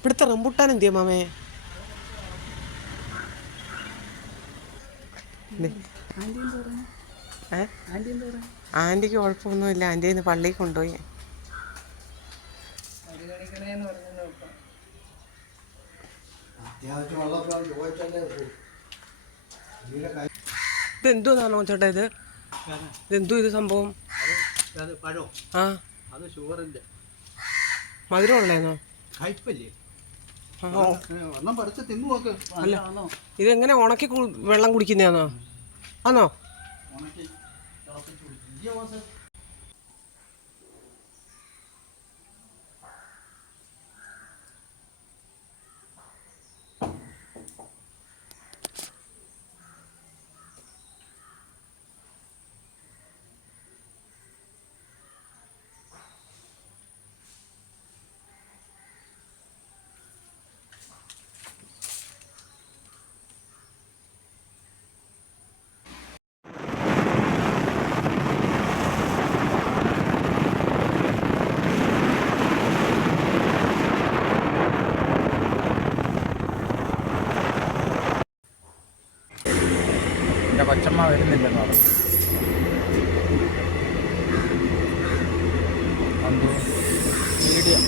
ഇവിടുത്തെ റംബുട്ടാൻ എന്തിയാ മാമേ? ആന്റിക്ക് ആന്റിക്ക് കുഴപ്പമൊന്നുമില്ല. ആന്റി ഇന്ന് പള്ളിയിൽ കൊണ്ടുപോയി. ഇതെന്തോ ഇതെന്തോന്നാണോ ചേട്ടാ ഇത്? ഇതെന്തോ ഇത് സംഭവം? അത് പഴം. ആ. അത് ഷുഗറിന്റെ. മധുരം ഉള്ളേന്നോ കയ്പല്ലേ നല്ലതാണോ? ഇതെങ്ങനെ ഉണക്കി വെള്ളം കുടിക്കുന്നതാണോ ആണോ? എന്റെ കൊച്ചമ്മ വരുന്നില്ലെന്ന് പറഞ്ഞു. വീഡിയോ